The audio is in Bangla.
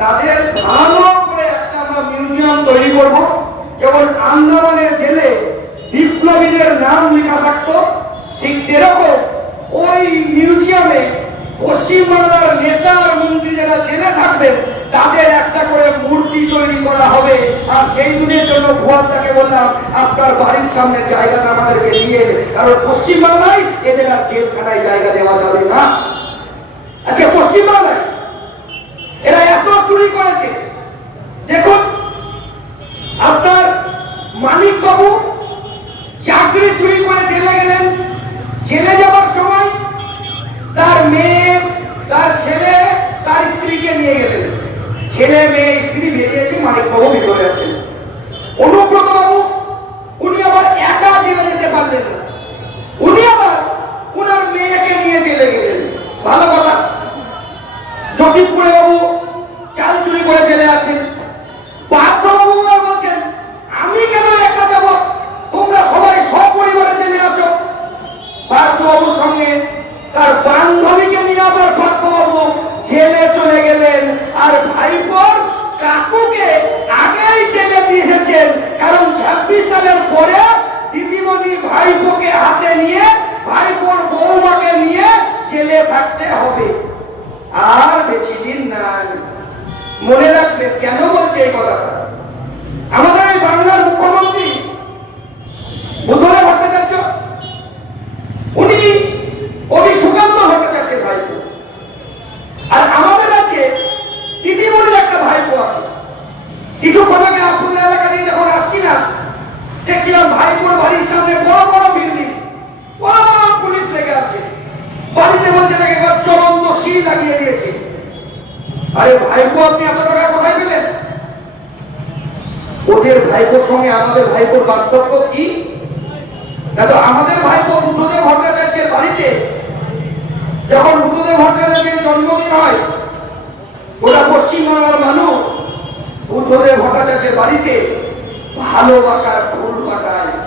তাদের ভালো করে একটা আমরা মিউজিয়াম তৈরি করব। যেমন আন্দামানের জেলে বিপ্লবীদের নাম লেখা থাকতো। ঠিক এরকম ওই মিউজিয়ামে পশ্চিমবাংলার নেতা আর মন্ত্রী যারা জেলে থাকবেন, তাদের একটা করে মূর্তি তৈরি করা হবে। আর সেই দিনের জন্য ভুয়ারটাকে বললাম, আপনার বাড়ির সামনে জায়গাটা আমাদেরকে দিয়ে কারণ পশ্চিমবাংলায় এদের আর জেলখানায় জায়গা দেওয়া যাবে না। আজকে পশ্চিমবাংলায় এরা এত চুরি করেছে দেখুন আপনার মানিক বাবু চাকরি চুরি করে জেলে গেলেন। জেলে যাওয়ার সময় তার মেয়ে, তার ছেলে, তার স্ত্রীকে নিয়ে গেলেন। ছেলে, মেয়ে, স্ত্রী বেরিয়েছে মানিক বাবু ভিতরে আছেন। অনুব্রত বাবু উনি আবার একা জেলে যেতে পারলেন না। উনি আবার উনার মেয়েকে নিয়ে জেলে গেলেন। ভালো কথা। জকিপুরে বাবু চাল চুরি করে জেলে আছেন পার্থ বাবু বলছেন আমি কেন একা যাব তোমরা সবাই সপরিবারে জেলে আছো পার্থ তার বান্ধবীকে চলে গেলেন। আর ভাইপোর কাকুকে আগেই কারণ ছাব্বিশ সালের পরে দিদিমণি ভাইপোকে হাতে নিয়ে ভাইপোর বৌমাকে নিয়ে জেলে থাকতে হবে। আর বেশি দিন নাই। মনে রাখবেন, কেন বলছে এই কথাটা আমাদের এই বাংলার মুখ্যমন্ত্রী বুদ্ধদেব ভট্টাচার্য উনি কবি সুকান্ত ভট্টাচার্যের ভাইপো আর আমাদের কাছে দিদিমণির একটা ভাইপো আছে কিছুক্ষণ আগে আপনার এলাকা দিয়ে যখন আসছি না দেখছিলাম ভাইপোর বাড়ির সামনে বড় বড় বিল্ডিং। বড় বড় পুলিশ লেগে আছে। বাড়িতে বলছে নাকি চলন্ত সিল লাগিয়ে দিয়েছে। আরে ভাইপো, আপনি এত টাকা কোথায় পেলেন? ওদের ভাইপোর সঙ্গে আমাদের ভাইপোর পার্থক্য কি? দেখো আমাদের ভাইপো বুদ্ধদেব ভট্টাচার্যের বাড়িতে। যখন বুদ্ধদেব ভট্টাচার্যের জন্মদিন হয়, ওরা পশ্চিমবাংলার মানুষ বুদ্ধদেব ভট্টাচার্যের বাড়িতে ভালোবাসার ফুল পাঠায়